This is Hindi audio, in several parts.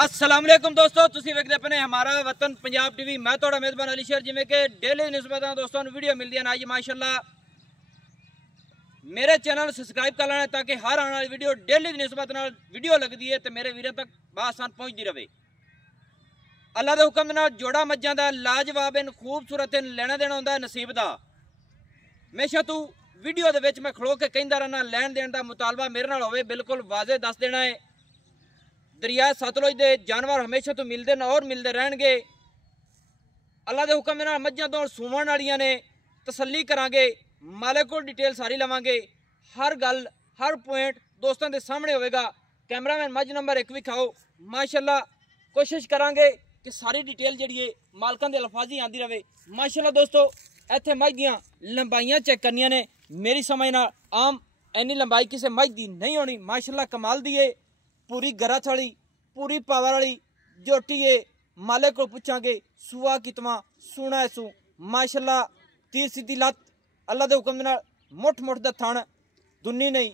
अस्सलाम वालेकुम दोस्तों, तुसी वेखदे पे हमारा वतन पंजाब टीवी। मैं थोड़ा मेजबान अली शेर जिमें कि डेली निस्बत दोस्तों वीडियो मिलती है आज माशाल्लाह। मेरे चैनल सब्सक्राइब कर लेना ताकि हर आने वाली वीडियो डेली निस्बत वीडियो लगती है तो मेरे वीरों तक बासान पहुँचती रहे। अल्लाह के हुक्म नाल जोड़ा मज्जां दा लाजवाब इन खूबसूरत इन लेना देना होंदा नसीब दा। हमेशा तू वीडियो दे विच मैं खड़ो के कहंदा रहना लैन देन दा मुतालबा मेरे नाल होवे, बिल्कुल वाजे दस देना है। दरिया सतलुज दे जानवर हमेशा तो मिलते न और मिलते रहेंगे। अल्लाह के हुक्म नाल मज्जां तो सूवन वालियां ने तसल्ली करांगे, मालिक को डिटेल सारी लवांगे। हर गल हर पॉइंट दोस्तों के सामने होगा। कैमरामैन मज नंबर 1 भी खाओ माशाल्लाह। कोशिश करांगे कि सारी डिटेल जी है मालकां दे अल्फाज ही आती रहे माशाल्लाह। दोस्तों इत्थे मज दियां लंबाइयां चेक करनियां ने, मेरी समझ नाल आम इन्नी लंबाई किसी मज दी नहीं होनी माशाल्लाह। कमाल दी है, पूरी गरज वाली पूरी पावर वाली जोटी है। मालिक को पूछांगे सुआ कितवा सोना है सू माशाल्लाह। तीर सीधी लत अल्लाह के हुक्म नाल मुठ मुठ दा थण, दुन्नी नहीं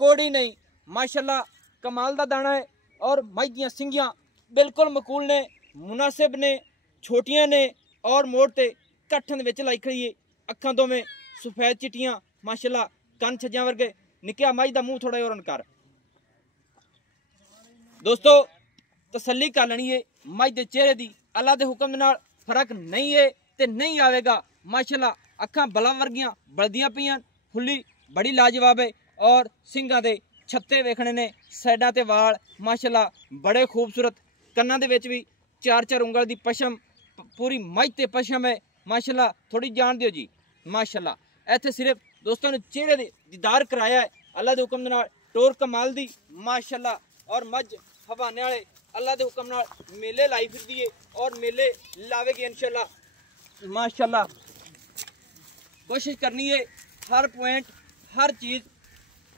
कोड़ी नहीं माशाल्लाह। कमाल दा दाना है और मज दियां सिंगियां बिल्कुल मकूल ने, मुनासिब ने, छोटियां ने और मोड़ ते कट्ठन विच लाई खड़ी है। अखां दोवें सफेद चिट्टियां माशाल्लाह, कन छज्जां वर्गे। निक्किया मज दा मूँह थोड़ा और कर दोस्तों तसल्ली कर लेनी है मज के चेहरे की। अल्लाह के हुक्म नाल फर्क नहीं है तो नहीं आएगा माशाल्लाह। अखां बला वर्गियां बलदियां पियां, खुली बड़ी लाजवाब है और सिंगां दे छत्ते वेखने ने, साइडां ते वाल माशाल्लाह बड़े खूबसूरत। कन्नां दे विच भी 4-4 उंगल दी पशम, पूरी मज ते पशम है माशाल्लाह। थोड़ी जान दियो जी माशाल्लाह। इत्थे सिर्फ दोस्तों ने चेहरे दे दीदार कराया है अल्लाह के हुक्म नाल। टोर कमाल दी माशाल्लाह और मज हवाने वाले अल्लाह के हुक्म नाल मेले लाई फिरदी है और मेले लावेगी इंशाल्लाह माशाल्लाह। कोशिश करनी है हर पॉइंट हर चीज़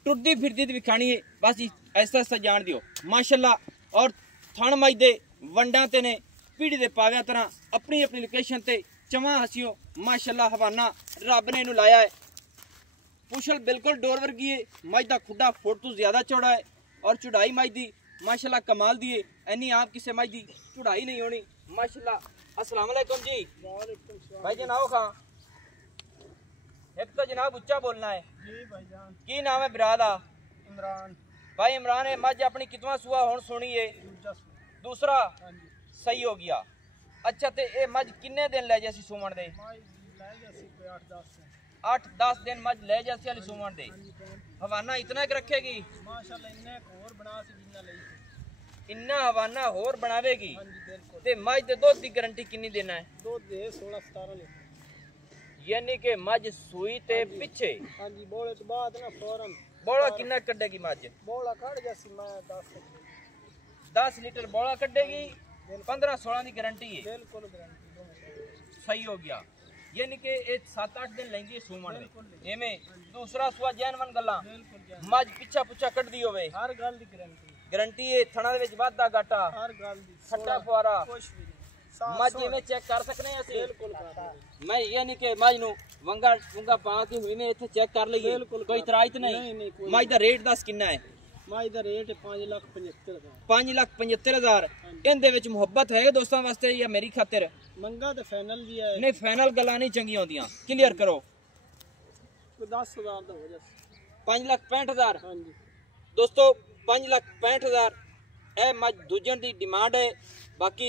टुटती फिरती दिखानी है, बस ऐसा ऐसा जान दियो माशाल्लाह। और थण मज दे वंडा ते ने पीढ़ी दे पाव्या तरह अपनी अपनी लोकेशन ते चवा हसियो माशाल्लाह। हवाना रब ने इनू लाया है। पुछल बिल्कुल डोर वर्गी है। मज दा खुडा फुट तो ज्यादा चौड़ा है और चौड़ाई मज दी माशाल्लाह कमाल दी है। इन्नी आप किसी मज दी चौड़ाई नहीं होनी माशाल्लाह। अस्सलाम वालेकुम जी। भाई जनाब खां एक तो जनाब उच्चा बोलना है जी भाईजान। की नाम है बिरा दा? इमरान। भाई इमरान है मज अपनी कितवा सुआ हुण सोनी है? दूसरा सही हो गया। अच्छा ते ए मज किन्ने दिन ले जासी सुमन दे? 8-10 दिन मज ले जासी वाली सुमन दे। हवाना इतना एक रखेगी माशाल्लाह, इन्ना हवाना होर बनावेगी ते मज दे दुध दी गारंटी कितनी देना है? दुध दे 16-17 लीटर। यानी कि मज सुई ते पीछे हां जी, बोले तो बाद ना फौरन बोला कितना कड्डेगी मज? बोला कट जासी मैं 10 लीटर बोला कड्डेगी। 15-16 की गारंटी है बिल्कुल गारंटी। सही हो गया। यानी कि 7-8 दिन लेंगे सुमन दे एवें। दूसरा सुआ जैनवन गल्ला मज पिछा पुछा कट दी होवे, हर गल दी गारंटी है। थणा दे विच वाधा घाटा हर गल दी, खट्टा फुआरा कुछ भी नहीं। मज इवें चेक कर सकने हैं ਅਸੀਂ बिल्कुल कर। मैं यानी कि मज नु वंगा वंगा पा के हुई में इथे चेक कर लईए, कोई इतराज तो नहीं। मज दा रेट दस कितना है? मज दा रेट 5,75,000। 5,75,000। इनदे विच मुहब्बत है दोस्तों वास्ते या मेरी खातिर? मंगा तो फाइनल भी है। नहीं फाइनल गल्लां नहीं चंगियां होंदियां, क्लियर करो। 10,000 दा हो जाए। 5,65,000। हां जी दोस्तों 5,65,000 ए मज दूजन दी डिमांड है। बाकी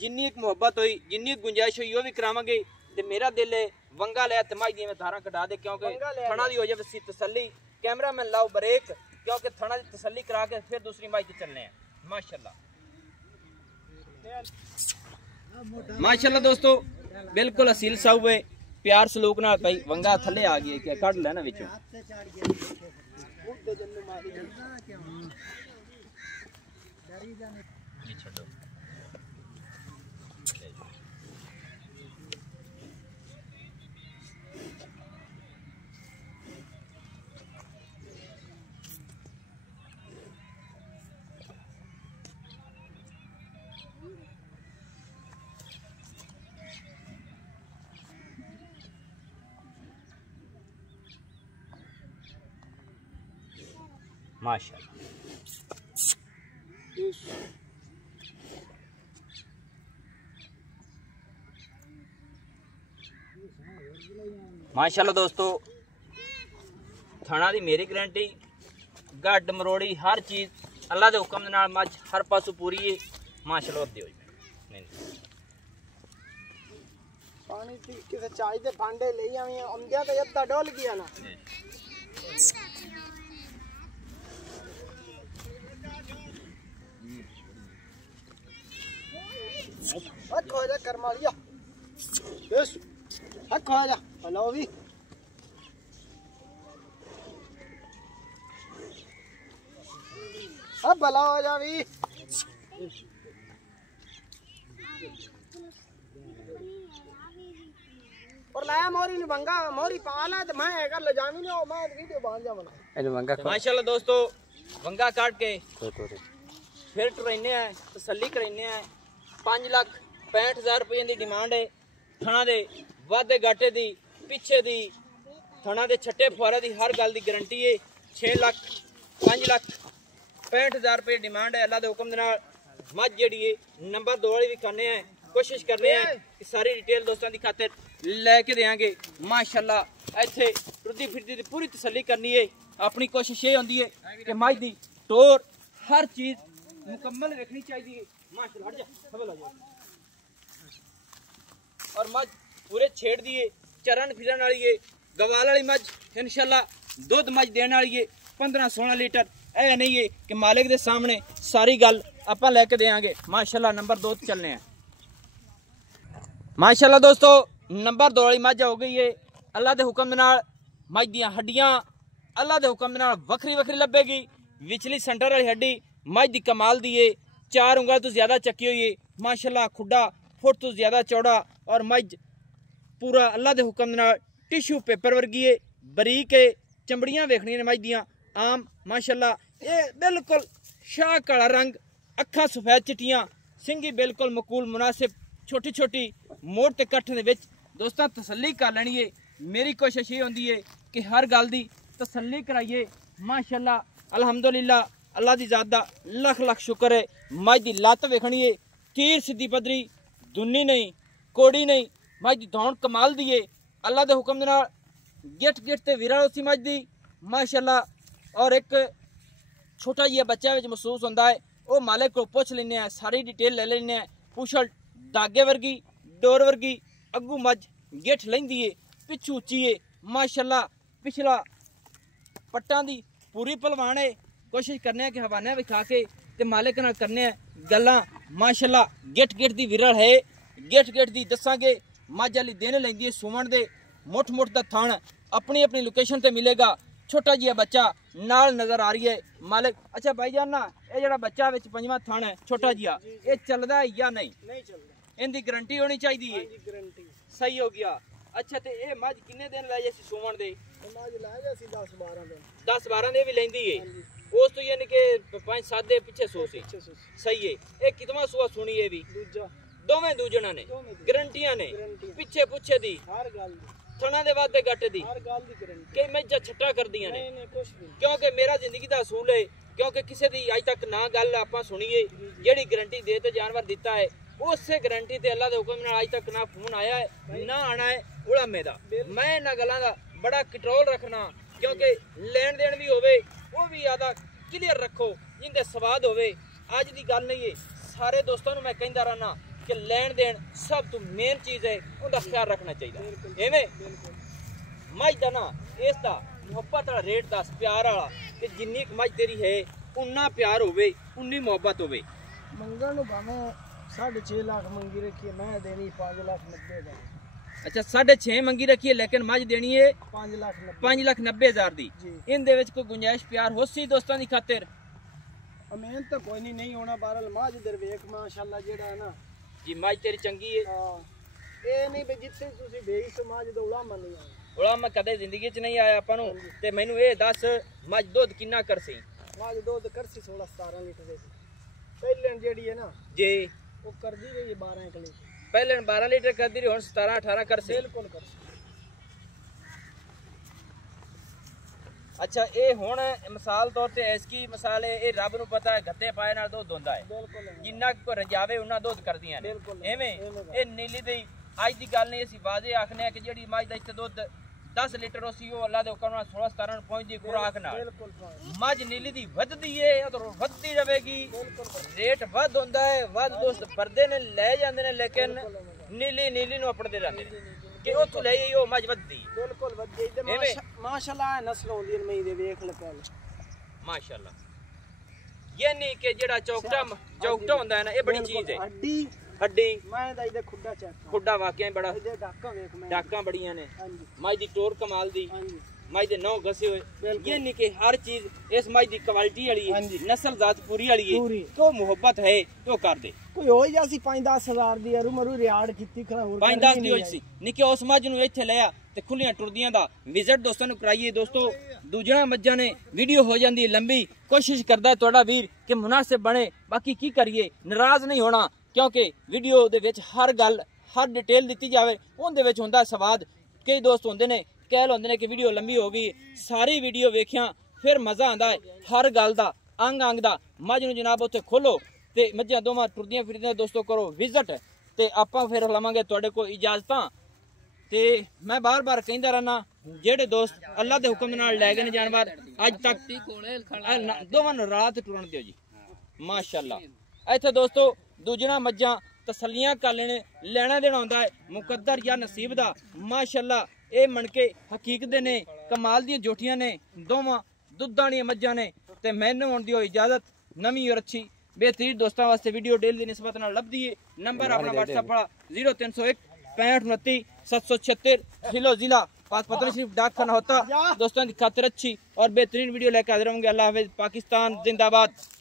जिन्नी एक मुहब्बत हुई जिन्नी गुंजाइश हुई वो भी करावांगे। ते मेरा दिल है वंगा ले ते मज दी मैं धारा कटा दे, क्योंकि थणा दी हो जाए सी तसल्ली। कैमरामैन लाओ ब्रेक, क्योंकि थणा दी तसल्ली करा के फिर दूसरी मज ते चलने हैं माशाल्लाह माशाल्लाह। दोस्तों बिल्कुल असील साहब है, प्यार सलूक नाल भाई वंगा थले आ गई क्या कट लेना विचों। माशाल्लाह माशाल्लाह दोस्तों, थाना दी मेरी गारंटी, गड्ड मरोड़ी हर चीज़ अल्लाह के हुक्म दे नाल मझ हर पासों पूरी है। माशाल्लाह दियो पानी किसे चाय दे भांडे ले आवी आंदिया ते अद्धा डोल गया ना। हक हो जा करमालिया यस हक हो जा हेलो भी अब भला हो जा भी और लाया मोरी ने बंगा मोरी पाला तो मैं कर ले जामी ने मैं वीडियो बांध जा बना ए बंगा। माशाल्लाह दोस्तों, बंगा काट के फिर ट्रेने है तसल्ली करने है। 5,65,000 रुपये की डिमांड है। थाना दे वादे घाटे दी पिछे दी थाना दे छट्टे फुआरा दी हर गल दी गारंटी है। 5,65,000 रुपये डिमांड है। अल्लाह के हुक्म दे नाल मझ जेड़ी है नंबर 2 वाली भी करने हैं, कोशिश करने हैं कि सारी डिटेल दोस्तों की खातिर लेके देंगे। माशाल्लाह इत्थे टुरदी फिरदी दी पूरी तसल्ली करनी है। अपनी कोशिश ये होंदी है कि मझ दी टोर हर चीज मुकम्मल रखनी चाहिए। माशाल्लाह हट जा खबल आ जा और मझ पूरे छेड़ दिए चरण फिरन वाली है। गवाल वाली मझ इंशाल्लाह दूध मझ देने वाली है 15-16 लीटर। ऐ नहीं है कि मालिक के सामने सारी गल आपां लेके देंगे। माशाल्लाह नंबर 2 चलने हैं। माशाल्लाह दोस्तों, नंबर 2 वाली मझ हो गई है। अल्लाह के हुक्म नाल मझ दियां हड्डियां अल्लाह के हुक्म नाल वखरी वखरी लभेगी। विचली सेंटर वाली हड्डी मझ दी कमाल दी है। 4 उंगल तो ज्यादा चक्की हुई है। माशाल्लाह खुड्डा फुट तो ज्यादा चौड़ा और मझ पूरा अल्लाह के हुक्म नाल टिश्यू पेपर वर्गी है। बरीक है, चमड़ियां वेखनियां ने मझ दियां आम। माशाल्लाह ये बिल्कुल शाह काला रंग, अखा सफेद चिट्टियां, सिंगी बिल्कुल मकूल मुनासिब, छोटी छोटी मोड़ ते कट्ठ दे विच दोस्तां तसल्ली कर लैनी है। मेरी कोशिश ये होंदी है कि हर गल दी तसल्ली कराइए। माशाल्लाह अल्हम्दुलिल्लाह अल्लाह दी ज़ात दा लख लख शुक्र है। मझ दी लत्त वेखनी है, तीर सीधी पदरी, दुन्नी नहीं कोड़ी नहीं। मझ दी दौड़ कमाल दी है। अल्लाह के हुक्म नाल गिट गिट ते विरल उसी मझ दी। माशाल्लाह और एक छोटा जिहा बच्चा विच महसूस होंदा है। वो मालिक को पुछ लैने हैं, सारी डिटेल ले लैने हैं। पुछल धागे वर्गी डोर वर्गी अगू मझ गिठ लैंदी है, पिछू उच्ची है। माशाल्लाह पिछला पट्टां दी पूरी पलवान है। कोशिश करने हैं कि हवाने विखा के ते मालिक नाल करने हैं गल्लां। माशाल्लाह गिठ गिठ दी विरल है, गिठ गिठ दी दसांगे। मझ वाली दिन लैंदी है सुमन दे मुठ मुठ दा थण अपनी अपनी लोकेशन ते मिलेगा। छोटा जिहा बच्चा नाल नजर आ रही है मालिक। अच्छा भाईजान ना ये जड़ा बच्चा विच पंजवां थण है छोटा जिहा ये चलदा है या नहीं? नहीं चलदा। इनकी गारंटी होनी चाहिए है। गारंटी सही हो गया। अच्छा ते ये मझ किन्ने दिन लै जासी सुमन दे? मझ लै जासी 10-12 दिन। 10-12 दिन भी लैंदी है। उस तो यानी कि 5-7 दे पिछे सो सी। सही है। ये कितवा सुआ सुनी है भी? दूजा। दोवें दूजना ने गारंटियां ने पिछे पुछे दी हर गल थणा दे वादे घाटे दी हर गल दी गारंटी। कई मेजा छट्टा कर दियां ने। नहीं कुछ नहीं। क्योंकि मेरा जिंदगी दा असूल है, क्योंकि किसी दी अज तक ना गल आपां सुनी है जेड़ी गारंटी दे ते जानवर दिता है उसे गारंटी ते अल्लाह दे हुक्म नाल अज तक ना फोन आया है ना आना है उलामे दा। मैं इन्हां गल्लां दा बड़ा कंट्रोल रखना क्योंकि लेन देन भी होवे वो भी आदा क्लियर रखो जिंदे स्वाद होवे। अज दी गल नहीं है, सारे दोस्तों नूं मैं कहंदा रहना कि लेन देन सब तो मेन चीज़ है, उनका ख्याल रखना चाहिए। एवें मझ दा ना इसदा मुहब्बत वाला रेट दस प्यार वाला कि जिन्नी मझ तेरी है उन्ना प्यार होवे उन्नी मुहब्बत होवे। मंगल नूं भावें 6.5 लाख मंगी रखी है, मैं देनी 5,90,000। अच्छा 6.5 मंगी रखी है लेकिन मझ देनी है 5,90,000 दी। इन दे विच कोई गुंजाइश प्यार हो सी दोस्तों की खातिर? अमेन तो कोई नहीं होना। बहरहाल मझ दे वेख माशाल्लाह जेड़ा है ना जी मझ तेरी चंगी है। ए नहीं बे जिथे तुसी बेई सो मझ दा उलामा नहीं आया। उलामा कदे जिंदगी च नहीं आया आपां नूं। ते मैनू ये दस मझ दुध किन्ना करसी? मझ दुध करसी 16-17 लीटर दे। पहले जेड़ी है ना जी वो कर दी रही है 12 लीटर। पहले 12 लीटर कर दी रही हुण 17-18 करसी। बिल्कुल करसी। अच्छा ये हुण मिसाल तौर ते इसकी मिसाल है ये रब नूं पता है गत्ते पाए नाल दुध होंदा है। बिल्कुल जिन्ना को रजावे उन्ना दुध करदियां ने। एवें ये नीली दी ਅੱਜ ਦੀ ਗੱਲ ਨਹੀਂ ਅਸੀਂ ਵਾਜ਼ੇ ਆਖਨੇ ਆ ਕਿ ਜਿਹੜੀ ਮੱਝ ਦਾ ਇੱਥੇ ਦੁੱਧ 10 ਲੀਟਰ ਉसी ਉਹ ਅੱਲਾ ਦੇ ਹੁਕਮ ਨਾਲ 16 17 ਨੂੰ ਪਹੁੰਚਦੀ ਖੁਰਾਕ ਨਾਲ ਮੱਝ ਨੀਲੀ ਦੀ ਵੱਧਦੀ ਏ ਉਧਰ ਵੱਧਦੀ ਰਹੇਗੀ ਰੇਟ ਵੱਧ ਹੁੰਦਾ ਹੈ ਵੱਧ ਦੋਸਤ ਪਰਦੇ ਨੇ ਲੈ ਜਾਂਦੇ ਨੇ ਲੇਕਿਨ ਨੀਲੀ ਨੂੰ ਅਪੜਦੇ ਰਹਿੰਦੇ ਨੇ ਕਿ ਉੱਥੋਂ ਲੈ ਉਹ ਮੱਝ ਵੱਧਦੀ ਬਿਲਕੁਲ ਵੱਧਦੀ ਤੇ ਮਾਸ਼ਾਅੱਲਾ ਨਸਲ ਹੁੰਦੀ ਹੈ ਮਈ ਦੇ ਵੇਖ ਲੈ ਪਹਿਲੇ ਮਾਸ਼ਾਅੱਲਾ ਯਾਨੀ ਕਿ ਜਿਹੜਾ ਚੌਕਟਾ ਹੁੰਦਾ ਹੈ ਨਾ ਇਹ ਬੜੀ ਚੀਜ਼ ਹੈ हड्डी मैं दा इधर खुड्डा चेक खुड्डा वाकई बड़ा इधर डाका देख मैं डाका बढ़िया ने हां जी माई दी टोर कमाल दी हां जी माई दे नौ घसे हुए ये नहीं कि हर चीज इस माई दी क्वालिटी वाली है नस्ल जात पूरी वाली है तो मोहब्बत है तो कर दे कोई हो जासी 5-10 हजार दी अरू मरू रियाड़ कीती खरा और 5-10 दी होई सी निके उस मੱਝ ਨੂੰ ਇੱਥੇ ਲਿਆ ਤੇ ਖੁੱਲੀਆਂ ਟੁਰਦੀਆਂ ਦਾ ਵਿਜ਼ਿਟ ਦੋਸਤਾਂ ਨੂੰ ਕਰਾਈਏ ਦੋਸਤੋ ਦੂਜਣਾ ਮੱਝਾਂ ਨੇ ਵੀਡੀਓ ਹੋ ਜਾਂਦੀ ਹੈ ਲੰਬੀ ਕੋਸ਼ਿਸ਼ ਕਰਦਾ ਤੁਹਾਡਾ ਵੀਰ ਕਿ ਮੁਨਾਸਿਬ ਬਣੇ ਬਾਕੀ ਕੀ ਕਰੀਏ ਨਾਰਾਜ਼ ਨਹੀਂ ਹੋਣਾ क्योंकि वीडियो दे विच हर गल हर डिटेल दी जाए उनदे विच हुंदा स्वाद कई दोस्त होंदे ने कहल होंदे ने कि वीडियो लंबी हो गई सारी वीडियो वेखिया फिर मज़ा आंदा है हर गल दा अंग दा मझ नूं जनाब उत्थे खोलो ते मझां दोवां टुरदियां फिरदियां दोस्तों करो विजिट ते आपां फिर लवांगे तुहाडे कोल इजाजतां ते मैं बार बार कहंदा रहना जेड़े दोस्त अल्लाह दे हुक्म नाल लै गए ने जानवर अज तक दोवां नूं रात टुरन दिओ जी माशाअल्लाह इत्थे दोस्तों दूजना मज्जां तसलियां कर लेना देना होंदा है मुकद्दर या नसीब दा माशाअल्लाह ये मनके हकीकत ने कमाल दी जोटियां ने दोवां दुद्ध वाली मज्जां ने ते मैनूं होण दी इजाजत नवीं और अच्छी बेहतरीन दोस्तां वास्ते वीडियो डेली दी निस्बत नाल लभदी है नंबर अपना WhatsApp वाला 0301 65 29 776 हिलो जिला पतन शरीफ डाकखाना होता दोस्तों की खातिर अच्छी और बेहतरीन वीडियो लेकर हाजिर होंगे अल्लाह हाफिज़ पाकिस्तान जिंदाबाद।